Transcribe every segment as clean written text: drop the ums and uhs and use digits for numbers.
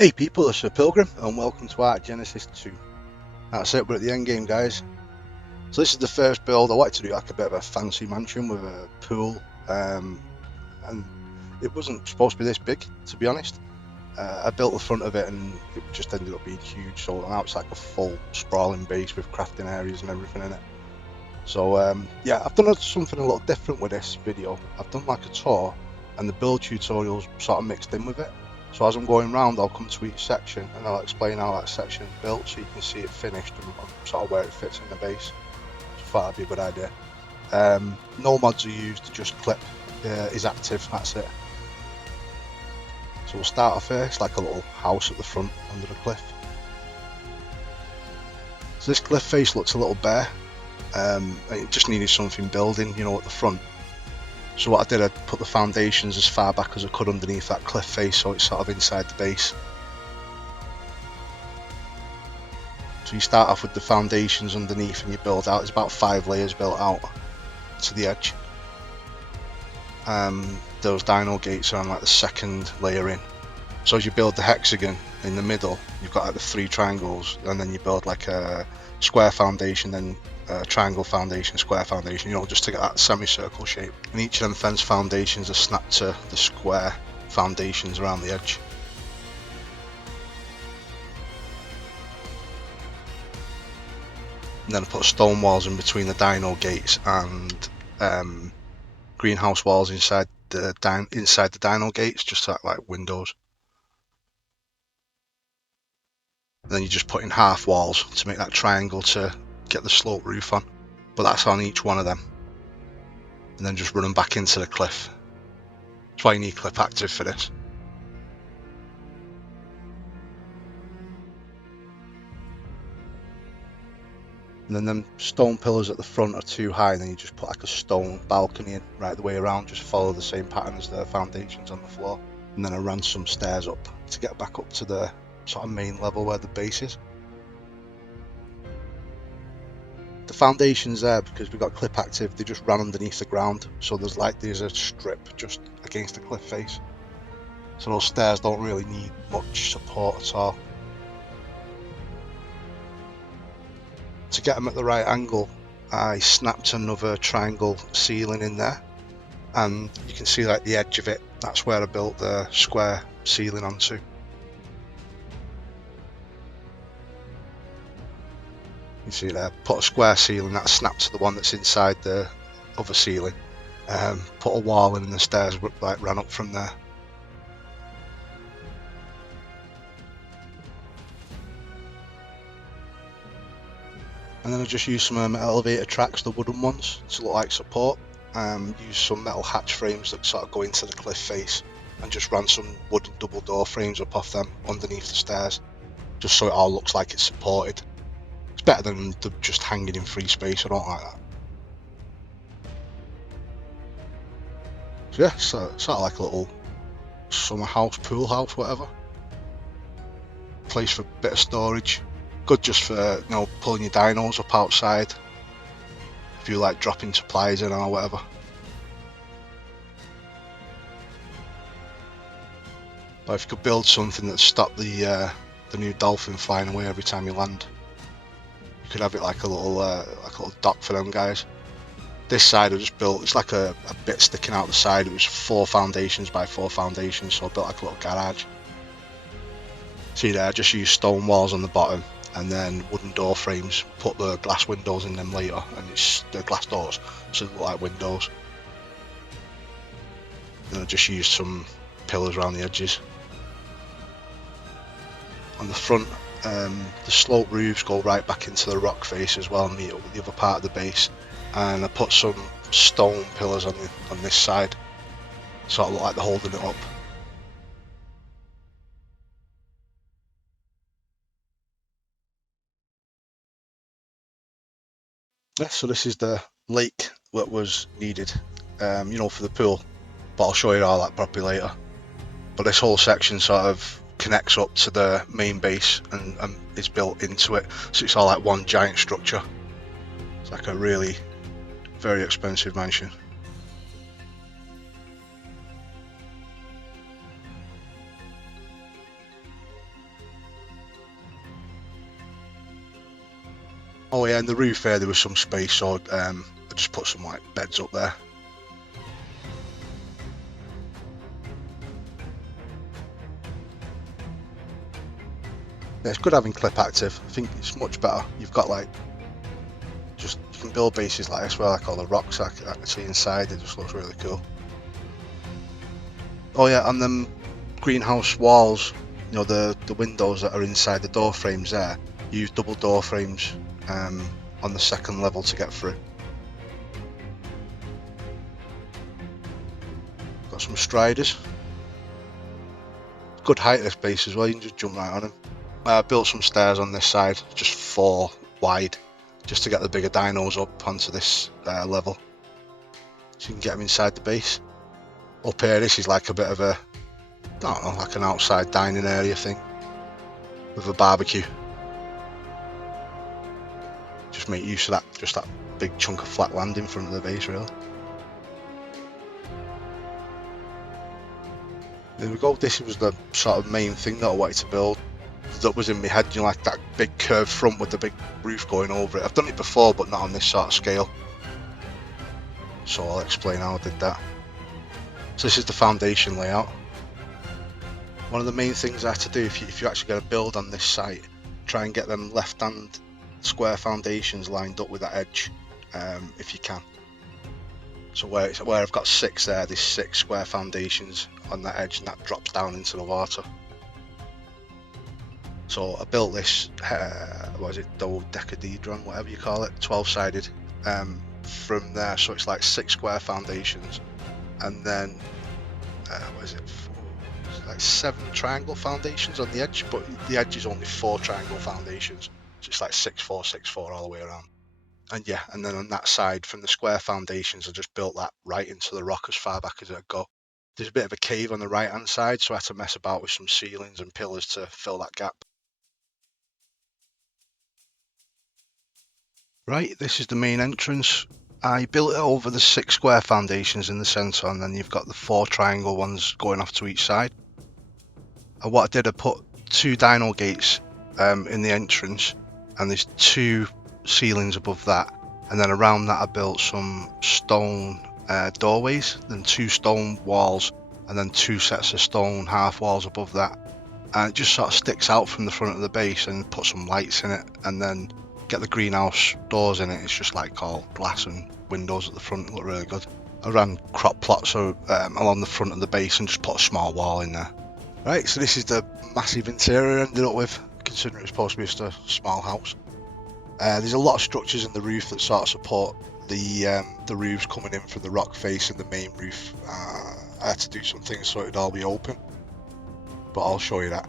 Hey people, it's a Pilgrim and welcome to Ark Genesis 2. That's it, we're at the end game, guys. So this is the first build. I wanted to do like a bit of a fancy mansion with a pool, and it wasn't supposed to be this big, to be honest. I built the front of it and it just ended up being huge, so now it's like a full sprawling base with crafting areas and everything in it. So yeah, I've done something a little different with this video. I've done like a tour and the build tutorials sort of mixed in with it. So as I'm going around, I'll come to each section and I'll explain how that section is built so you can see it finished and sort of where it fits in the base. So I thought that'd be a good idea. No mods are used, just clip is active, that's it. So we'll start off here. It's like a little house at the front under the cliff. So this cliff face looks a little bare. It just needed something building, you know, at the front. So what I did, I put the foundations as far back as I could underneath that cliff face, so it's sort of inside the base. So you start off with the foundations underneath and you build out. There's about 5 layers built out to the edge. Those dino gates are on like the second layer in. So as you build the hexagon in the middle, you've got like the 3 triangles, and then you build like a square foundation, then triangle foundation, square foundation, you know, just to get that semicircle shape. And each of them fence foundations are snapped to the square foundations around the edge. And then I put stone walls in between the dino gates and greenhouse walls inside the dino gates, just to act like windows. And then you just put in half walls to make that triangle to get the slope roof on, but that's on each one of them, and then just run them back into the cliff. That's why you need clip active for this. And then them stone pillars at the front are too high, and then you just put like a stone balcony in right the way around, just follow the same pattern as the foundations on the floor. And then I ran some stairs up to get back up to the sort of main level where the base is. The foundations there, because we've got clip active, they just ran underneath the ground, so there's a strip just against the cliff face, so those stairs don't really need much support at all. To get them at the right angle, I snapped another triangle ceiling in there, and you can see like the edge of it, that's where I built the square ceiling onto. You see there, put a square ceiling that snapped to the one that's inside the other ceiling. Put a wall in and the stairs like ran up from there. And then I just used some elevator tracks, the wooden ones, to look like support. Used some metal hatch frames that sort of go into the cliff face, and just ran some wooden double door frames up off them underneath the stairs, just so it all looks like it's supported. It's better than just hanging in free space. I don't like that. So yeah, so sort of like a little summer house, pool house, whatever. Place for a bit of storage. Good just for, you know, pulling your dinos up outside if you like dropping supplies in or whatever. Or if you could build something that stopped the new dolphin flying away every time you land, you could have it like a little dock for them guys. This side I just built, it's like a bit sticking out the side. It was 4 foundations by 4 foundations, so I built like a little garage. See there, I just used stone walls on the bottom and then wooden door frames, put the glass windows in them later, and it's the glass doors, so they look like windows. And I just used some pillars around the edges. On the front, the slope roofs go right back into the rock face as well and meet up with the other part of the base. And I put some stone pillars on this side, so it look like they're holding it up. Yeah, so this is the lake that was needed, you know, for the pool, but I'll show you all that properly later. But this whole section sort of connects up to the main base and is built into it, so it's all like one giant structure. It's like a really very expensive mansion. Oh yeah, in the roof there was some space, so I just put some like beds up there. Yeah, it's good having clip active. I think it's much better. You've got like, you can build bases like this where like all the rocks I can see inside. It just looks really cool. Oh yeah, on them greenhouse walls, you know, the windows that are inside the door frames there, you use double door frames on the second level to get through. Got some striders. Good height this base as well, you can just jump right on them. I built some stairs on this side, just 4 wide, just to get the bigger dinos up onto this level, so you can get them inside the base. Up here, this is like a bit of a, I don't know, like an outside dining area thing with a barbecue. Just make use of that, just that big chunk of flat land in front of the base, really. There we go. This was the sort of main thing that I wanted to build. That was in my head, you know, like that big curved front with the big roof going over it. I've done it before, but not on this sort of scale. So I'll explain how I did that. So this is the foundation layout. One of the main things I have to do if you're actually going to build on this site, try and get them left-hand square foundations lined up with that edge, if you can. So where I've got 6 there, there's 6 square foundations on that edge, and that drops down into the water. So I built this, what is it, dodecahedron, whatever you call it, 12-sided, from there. So it's like 6 square foundations, and then, what is it, like 7 triangle foundations on the edge, but the edge is only 4 triangle foundations. So it's like 6, 4, 6, 4 all the way around. And yeah, and then on that side, from the square foundations, I just built that right into the rock as far back as I'd go. There's a bit of a cave on the right hand side, so I had to mess about with some ceilings and pillars to fill that gap. Right, this is the main entrance. I built it over the 6 square foundations in the centre, and then you've got the 4 triangle ones going off to each side. And what I did, I put 2 dino gates in the entrance, and there's 2 ceilings above that, and then around that I built some stone doorways, then 2 stone walls, and then 2 sets of stone half walls above that. And it just sort of sticks out from the front of the base, and put some lights in it, and then get the greenhouse doors in it. It's just like all glass and windows at the front. It look really good. I ran crop plots along the front of the base and just put a small wall in there. Right, so this is the massive interior I ended up with, considering it's supposed to be just a small house. There's a lot of structures in the roof that sort of support the roofs coming in from the rock face and the main roof. I had to do some things so it'd all be open, but I'll show you that.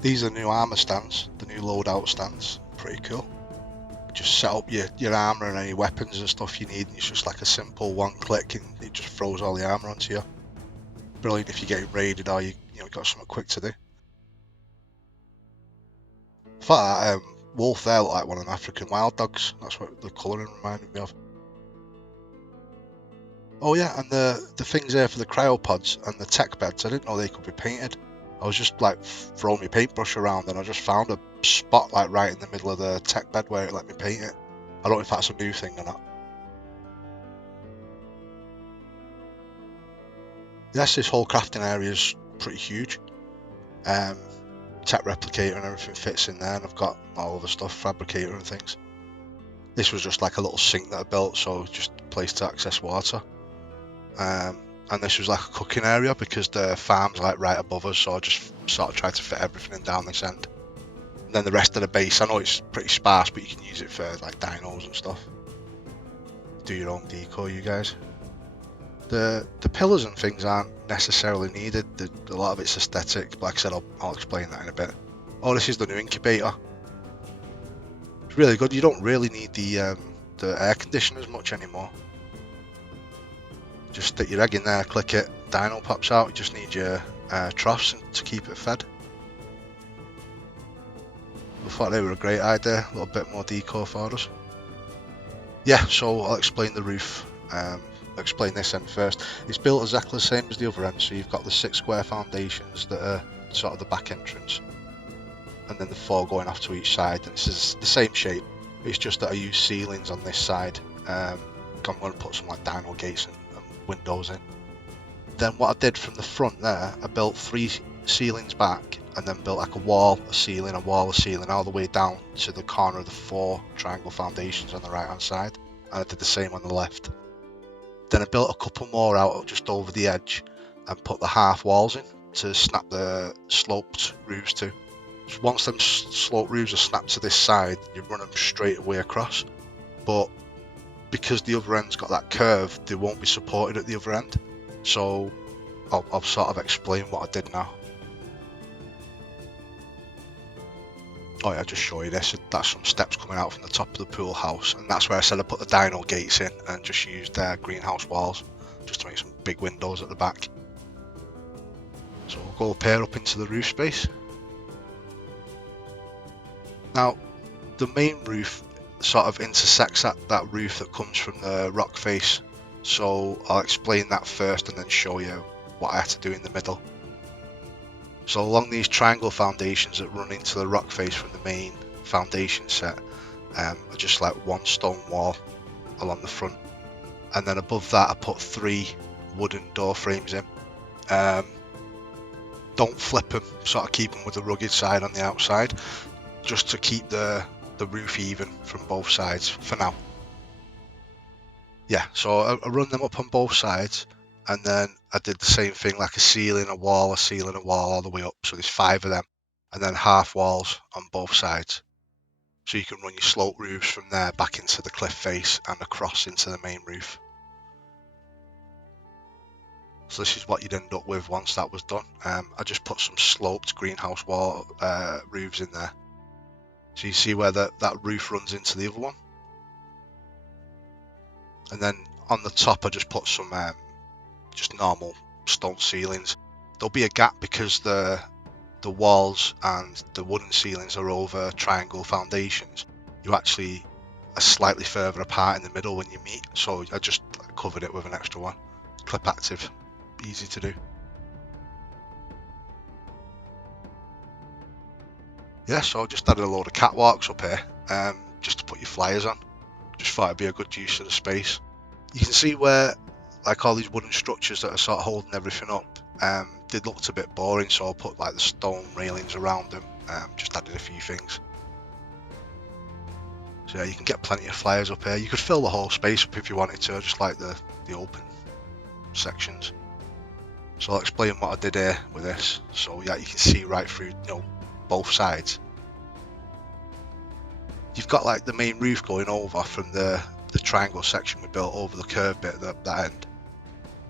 These are the new armor stands, the new loadout stands. Pretty cool. Just set up your armor and any weapons and stuff you need, and it's just like a simple 1 click and it just throws all the armor onto you. Brilliant if you're getting raided or you got something quick to do. I thought that wolf there looked like one of the African wild dogs. That's what the colouring reminded me of. Oh yeah, and the things there for the cryopods and the tech beds, I didn't know they could be painted. I was just like throwing my paintbrush around and I just found a spot like right in the middle of the tech bed where it let me paint it. I don't know if that's a new thing or not. Yes, this whole crafting area is pretty huge. Tech replicator and everything fits in there, and I've got all the stuff, fabricator and things. This was just like a little sink that I built, so just a place to access water. And this was like a cooking area because the farm's like right above us, so I just sort of tried to fit everything in down this end. And then the rest of the base, I know it's pretty sparse, but you can use it for like dinos and stuff. Do your own decor, you guys. The pillars and things aren't necessarily needed. A lot of it's aesthetic, but like I said, I'll explain that in a bit. Oh, this is the new incubator. It's really good. You don't really need the air conditioners much anymore. Just stick your egg in there, click it, dino pops out. You just need your troughs to keep it fed. I thought they were a great idea, a little bit more decor for us. Yeah, so I'll explain the roof. I'll explain this end first. It's built exactly the same as the other end, so you've got the 6 square foundations that are sort of the back entrance, and then the 4 going off to each side. And it's the same shape. It's just that I use ceilings on this side. I'm going to put some like dino gates and windows in. Then what I did from the front there, I built 3 ceilings back and then built like a wall, a ceiling, a wall, a ceiling, all the way down to the corner of the 4 triangle foundations on the right hand side. And I did the same on the left. Then I built a couple more out just over the edge and put the half walls in to snap the sloped roofs to. So once them sloped roofs are snapped to this side, you run them straight away across. But because the other end's got that curve, they won't be supported at the other end. So I'll sort of explain what I did now. Oh yeah, I'll just show you this. That's some steps coming out from the top of the pool house, and that's where I said I put the dino gates in and just used their greenhouse walls just to make some big windows at the back. So we'll go up here up into the roof space. Now the main roof sort of intersects that roof that comes from the rock face, so I'll explain that first and then show you what I had to do in the middle. So along these triangle foundations that run into the rock face from the main foundation set, are just like one stone wall along the front, and then above that I put 3 wooden door frames in. Don't flip them, sort of keep them with the rugged side on the outside, just to keep the roof even from both sides for now. Yeah, so I run them up on both sides, and then I did the same thing, like a ceiling, a wall, a ceiling, a wall, all the way up. So there's 5 of them, and then half walls on both sides. So you can run your slope roofs from there back into the cliff face and across into the main roof. So this is what you'd end up with once that was done. I just put some sloped greenhouse wall roofs in there. So you see where that roof runs into the other one. And then on the top I just put some just normal stone ceilings. There'll be a gap because the walls and the wooden ceilings are over triangle foundations. You actually are slightly further apart in the middle when you meet, so I just covered it with an extra one. Clip active, easy to do. Yeah, so I just added a load of catwalks up here, just to put your flyers on. Just thought it'd be a good use of the space. You can see where like all these wooden structures that are sort of holding everything up did look a bit boring, so I put like the stone railings around them, just added a few things. So yeah, you can get plenty of flyers up here. You could fill the whole space up if you wanted to, just like the open sections. So I'll explain what I did here with this. So yeah, you can see right through, both sides. You've got like the main roof going over from the triangle section we built over the curved bit at that end.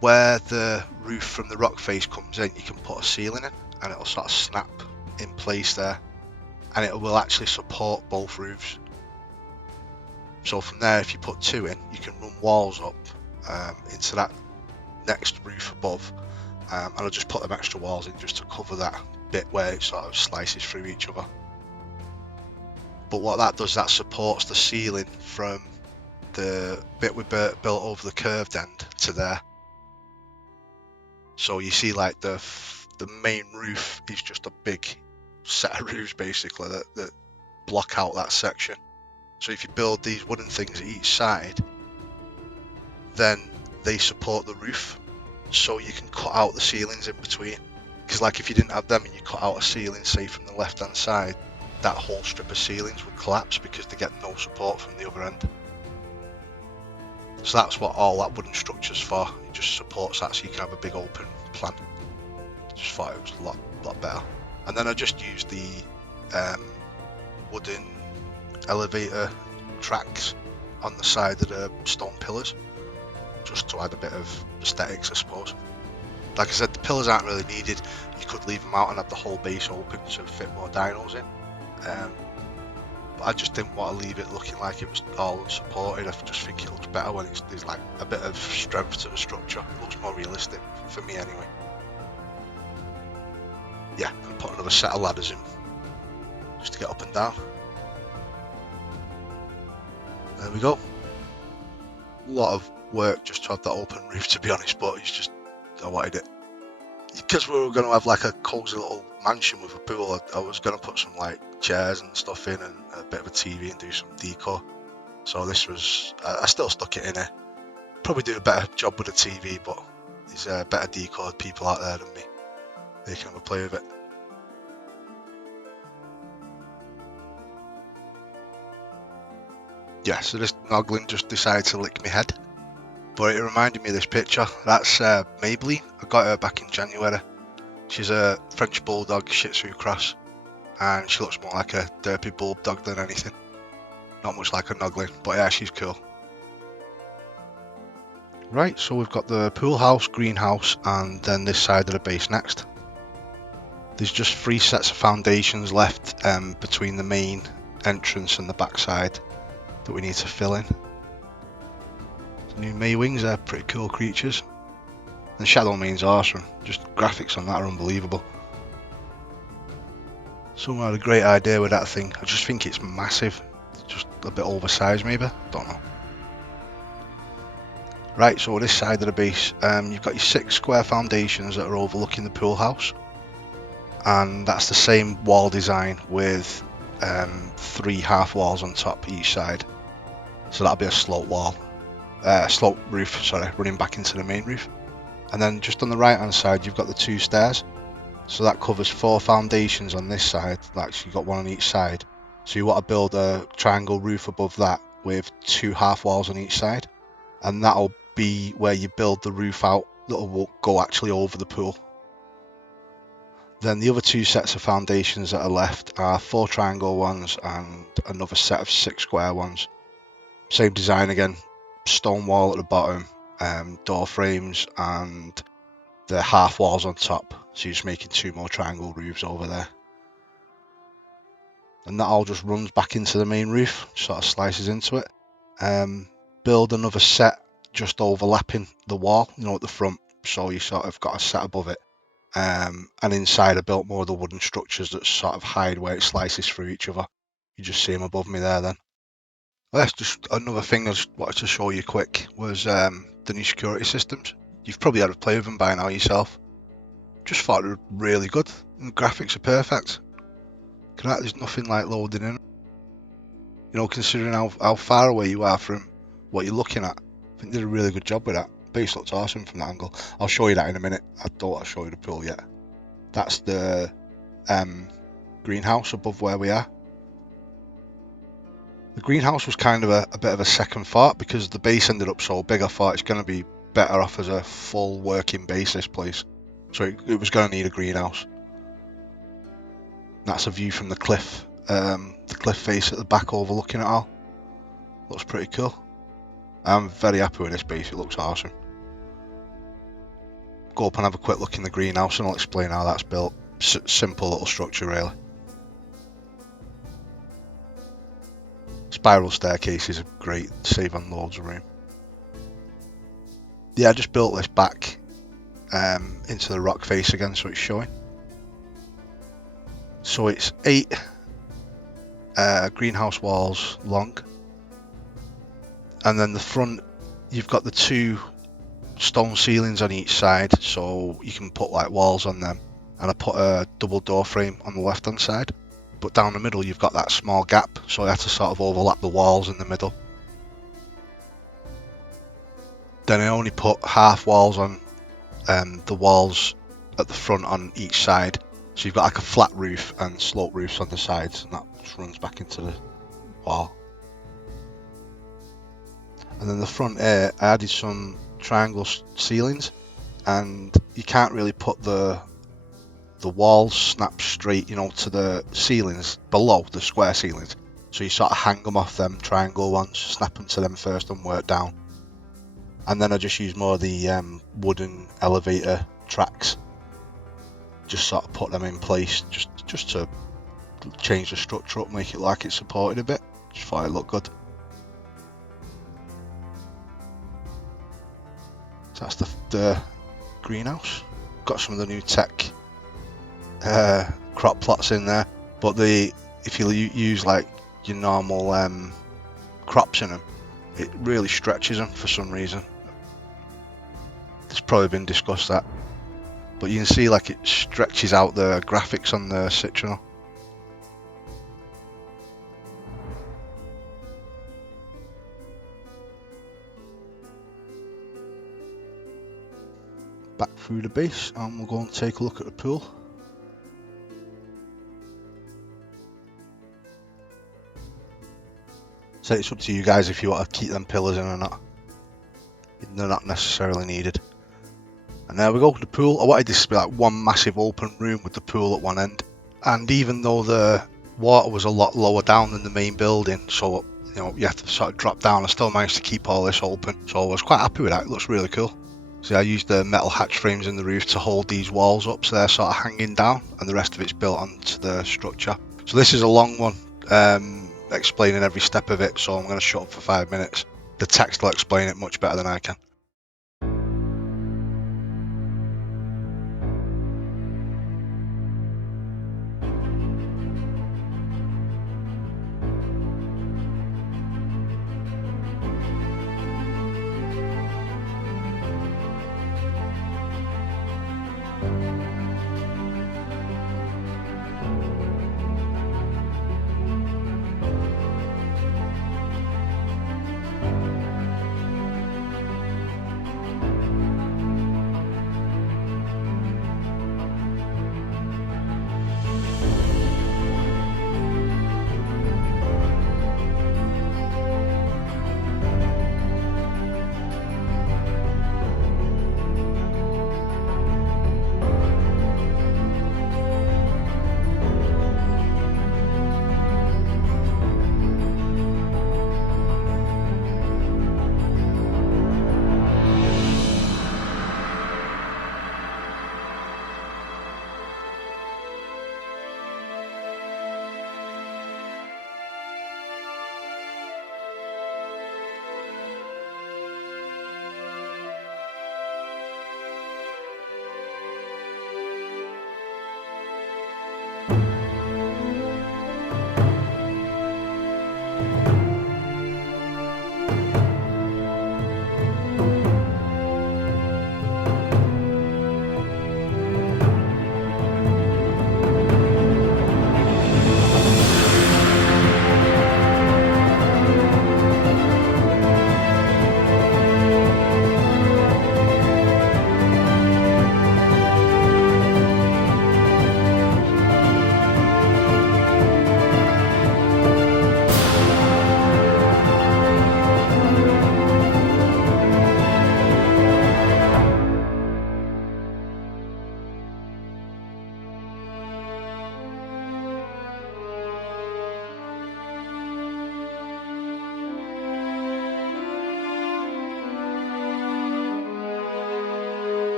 Where the roof from the rock face comes in, you can put a ceiling in and it'll sort of snap in place there, and it will actually support both roofs. So from there, if you put 2 in, you can run walls up into that next roof above, and I'll just put them extra walls in just to cover that bit where it sort of slices through each other. But what that does, that supports the ceiling from the bit we built over the curved end to there. So you see like the main roof is just a big set of roofs basically that block out that section. So if you build these wooden things at each side, then they support the roof, so you can cut out the ceilings in between. Because like if you didn't have them and you cut out a ceiling, say from the left hand side, that whole strip of ceilings would collapse because they get no support from the other end. So that's what all that wooden structure's for. It just supports that so you can have a big open plan. Just thought it was a lot better. And then I just used the wooden elevator tracks on the side of the stone pillars, just to add a bit of aesthetics, I suppose. Like I said, the pillars aren't really needed. You could leave them out and have the whole base open to fit more dinos in. But I just didn't want to leave it looking like it was all unsupported. I just think it looks better when there's like a bit of strength to the structure. It looks more realistic for me anyway. Yeah, and put another set of ladders in just to get up and down. There we go. A lot of work just to have that open roof, to be honest, but it's just, I wanted it. Because we were going to have like a cozy little mansion with a pool, I was going to put some like chairs and stuff in and a bit of a TV and do some decor. So this was, I still stuck it in here. Probably do a better job with the TV, but there's better decor people out there than me. They can have a play with it. Yeah, so this noggin just decided to lick my head. But it reminded me of this picture. That's Maybelline. I got her back in January. She's a French Bulldog Shih Tzu cross. And she looks more like a derpy bulldog than anything. Not much like a noggin, but yeah, she's cool. Right, so we've got the pool house, greenhouse, and then this side of the base next. There's just 3 sets of foundations left between the main entrance and the back side that we need to fill in. The new Maywings are pretty cool creatures. And Shadow Main's awesome, just graphics on that are unbelievable. Someone had a great idea with that thing. I just think it's massive, just a bit oversized maybe, don't know. Right, so this side of the base, you've got your 6 square foundations that are overlooking the pool house. And that's the same wall design with 3 half walls on top each side. So that'll be a slope wall, slope roof, sorry, running back into the main roof. And then just on the right hand side you've got the 2 stairs. So that covers 4 foundations on this side, like you've got 1 on each side. So you want to build a triangle roof above that with 2 half walls on each side. And that'll be where you build the roof out that'll go actually over the pool. Then the other 2 sets of foundations that are left are 4 triangle ones and another set of 6 square ones. Same design again, stone wall at the bottom, door frames and the half walls on top. So you're just making 2 more triangle roofs over there. And that all just runs back into the main roof, sort of slices into it. Build another set just overlapping the wall, you know, at the front, so you sort of got a set above it. And inside I built more of the wooden structures that sort of hide where it slices through each other. You just see them above me there then. Well, that's just another thing I just wanted to show you quick was the new security systems. You've probably had a play with them by now yourself. Just thought they were really good and the graphics are perfect. There's nothing like loading in. You know, considering how far away you are from what you're looking at, I think they did a really good job with that. Base looks awesome from that angle. I'll show you that in a minute. I don't want to show you the pool yet. That's the greenhouse above where we are. The greenhouse was kind of a bit of a second thought because the base ended up so big. I thought it's going to be better off as a full working base, this place. So it was going to need a greenhouse. That's a view from the cliff face at the back overlooking it all. Looks pretty cool. I'm very happy with this base, it looks awesome. Go up and have a quick look in the greenhouse and I'll explain how that's built. Simple little structure really. Spiral staircases are great, save on loads of room. Yeah, I just built this back into the rock face again so it's showing. So it's 8 greenhouse walls long. And then the front, you've got the 2 stone ceilings on each side, so you can put like walls on them. And I put a double door frame on the left hand side. But down the middle you've got that small gap, so I had to sort of overlap the walls in the middle. Then I only put half walls on the walls at the front on each side. So you've got like a flat roof and slope roofs on the sides, and that just runs back into the wall. And then the front here, I added some triangle ceilings, and you can't really put the walls snap straight, you know, to the ceilings below the square ceilings. So you sort of hang them off them triangle ones, snap them to them first and work down. And then I just use more of the wooden elevator tracks. Just sort of put them in place, just to change the structure up, make it like it's supported a bit. Just thought it looked good. So that's the greenhouse. Got some of the new tech crop plots in there, but if you use like your normal crops in them, it really stretches them for some reason. It's probably been discussed that. but you can see like it stretches out the graphics on the Citronal. Back through the base and we'll go and take a look at the pool. So it's up to you guys if you want to keep them pillars in or not. They're not necessarily needed. And there we go, the pool. I wanted this to be like one massive open room with the pool at one end. And even though the water was a lot lower down than the main building, so you know you have to sort of drop down, I still managed to keep all this open. So I was quite happy with that. It looks really cool. See, I used the metal hatch frames in the roof to hold these walls up, so they're sort of hanging down, and the rest of it's built onto the structure. So this is a long one, explaining every step of it, so I'm going to shut up for 5 minutes. The text will explain it much better than I can.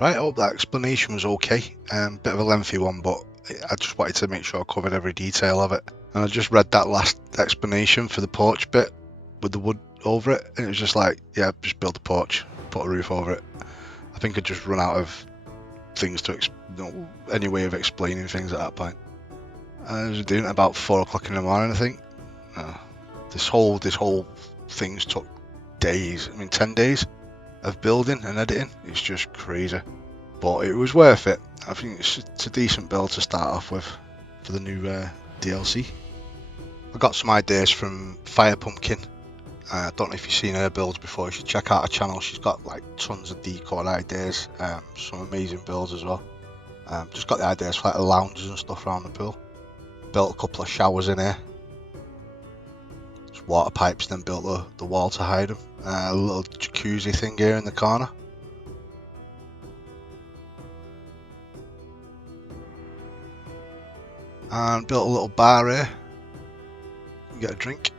Right, I hope that explanation was okay. Bit of a lengthy one, but I just wanted to make sure I covered every detail of it. And I just read that last explanation for the porch bit with the wood over it, and it was just like, yeah, just build a porch, put a roof over it. I think I'd just run out of things to, any way of explaining things at that point. I was doing it about 4 o'clock in the morning, I think. This whole thing's took days. I mean, 10 days of building and editing. It's just crazy, but it was worth it. I think it's a decent build to start off with for the new DLC. I got some ideas from Fire Pumpkin. I don't know if you've seen her builds before. You should check out her channel. She's got like tons of decor ideas, some amazing builds as well. Just got the ideas for like the lounges and stuff around the pool. Built a couple of showers in here. Just water pipes, then built the wall to hide them. A little jacuzzi thing here in the corner. And built a little bar here. You can get a drink.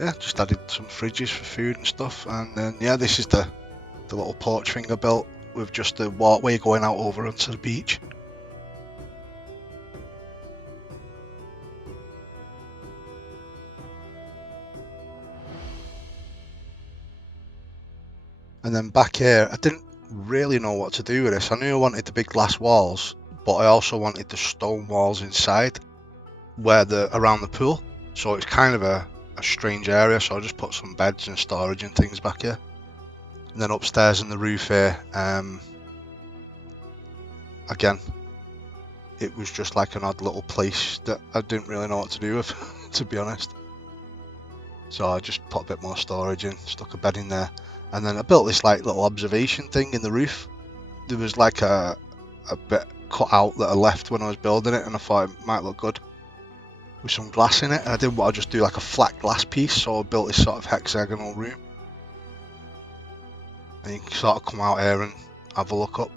Yeah, just added some fridges for food and stuff, and then yeah, this is the little porch thing I built with just the walkway going out over onto the beach. And then back here, I didn't really know what to do with this. I knew I wanted the big glass walls, but I also wanted the stone walls inside, around the pool. So it's kind of a strange area, so I just put some beds and storage and things back here. And then upstairs in the roof here, again, it was just like an odd little place that I didn't really know what to do with, to be honest. So I just put a bit more storage in, stuck a bed in there, and then I built this like little observation thing in the roof. There was like a bit cut out that I left when I was building it, and I thought it might look good with some glass in it. And I didn't want to just do like a flat glass piece, so I built this sort of hexagonal room. And you can sort of come out here and have a look up,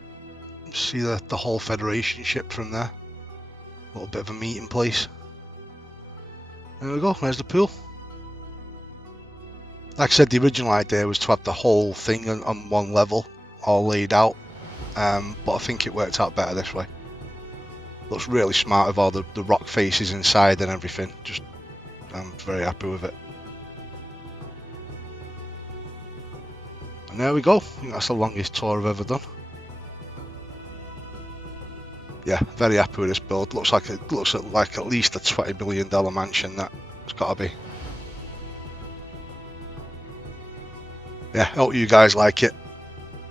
see the whole Federation ship from there. A little bit of a meeting place. There we go, there's the pool. Like I said, the original idea was to have the whole thing on one level, all laid out, but I think it worked out better this way. Looks really smart with all the rock faces inside and everything. I'm very happy with it. And there we go. I think that's the longest tour I've ever done. Yeah, very happy with this build. Looks like at least a $20 million mansion. That it's got to be. Yeah, I hope you guys like it.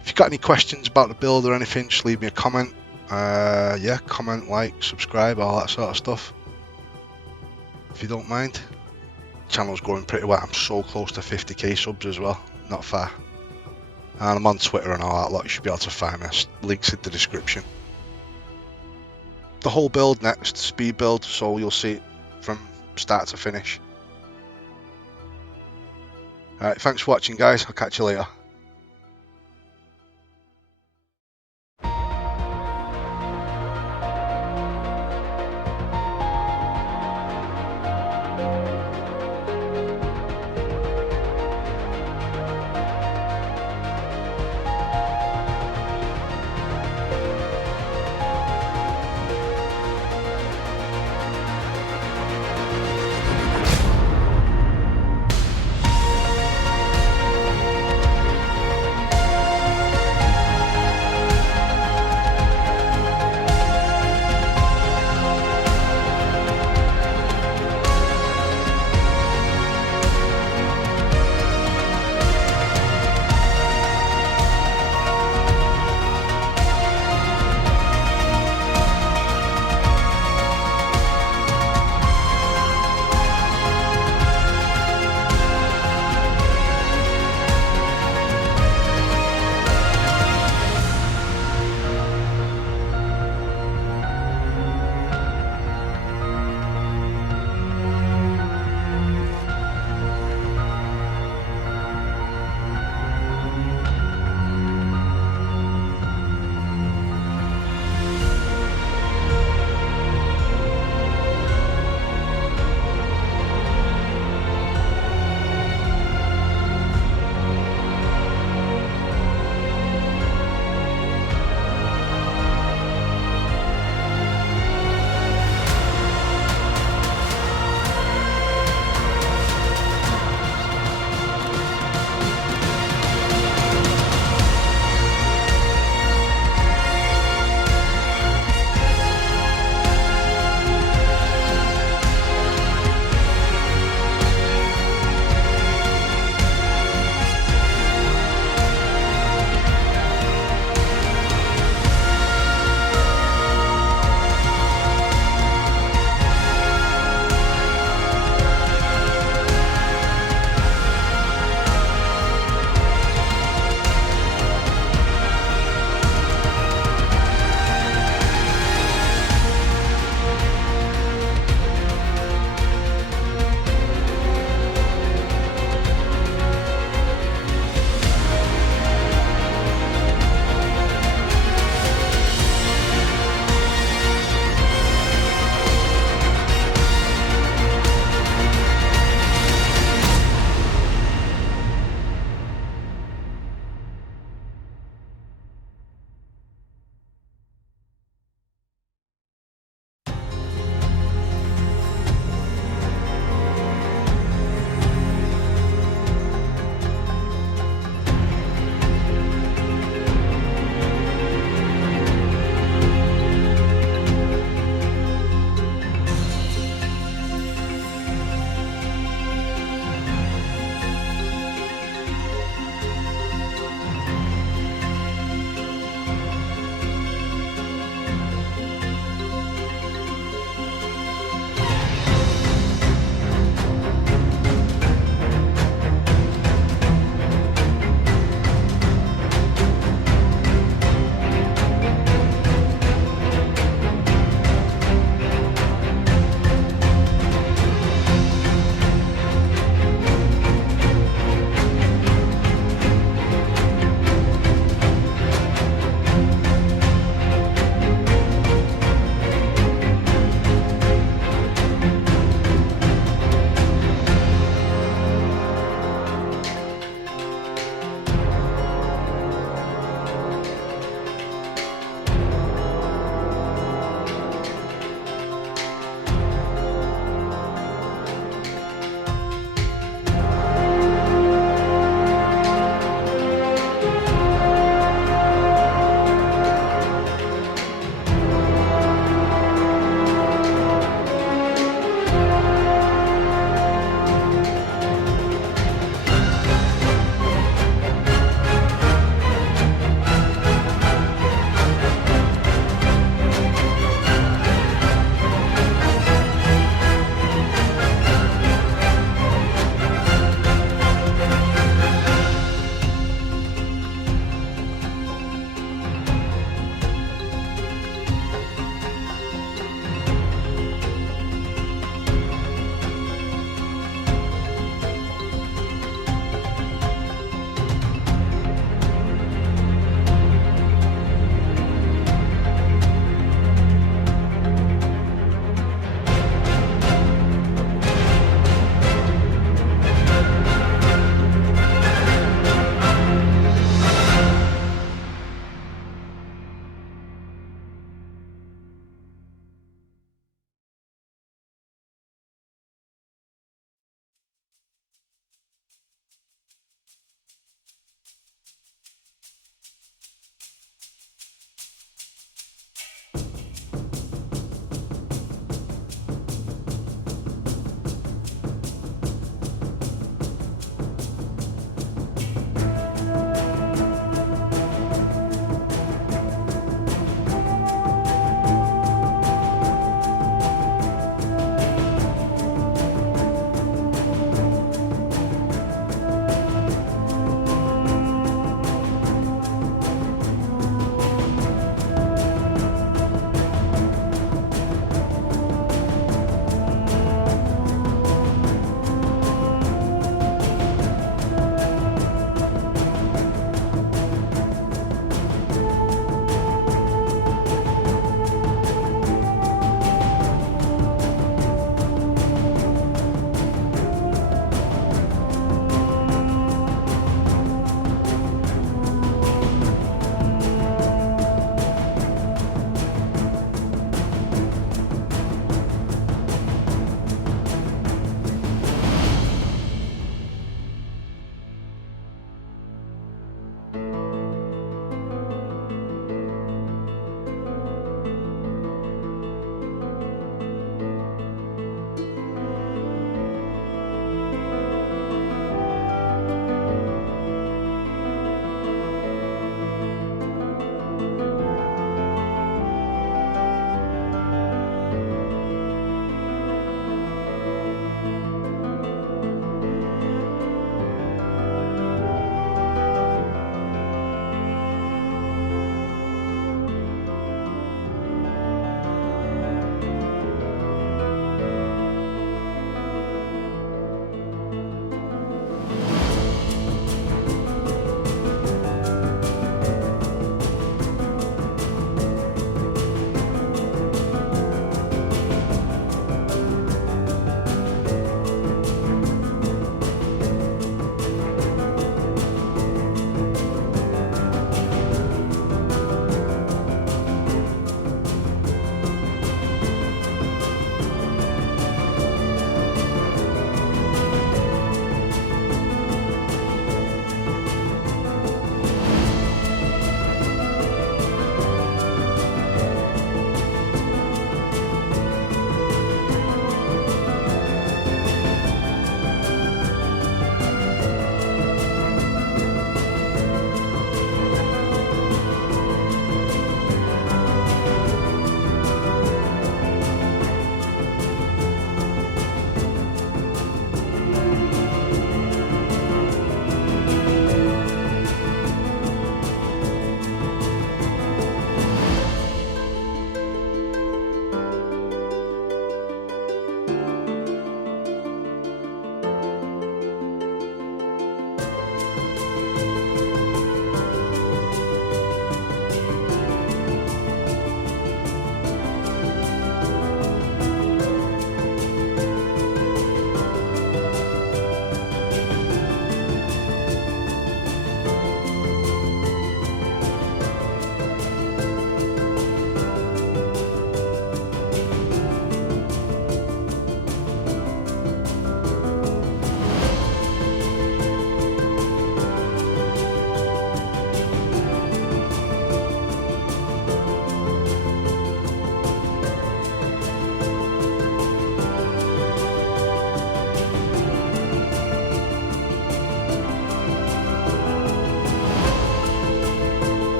If you've got any questions about the build or anything, just leave me a comment. Yeah, comment, like, subscribe, all that sort of stuff. If you don't mind. Channel's growing pretty well. I'm so close to 50k subs as well. Not far. And I'm on Twitter and all that lot. You should be able to find me. Links in the description. The whole build next, speed build, so you'll see it from start to finish. Alright, thanks for watching guys. I'll catch you later.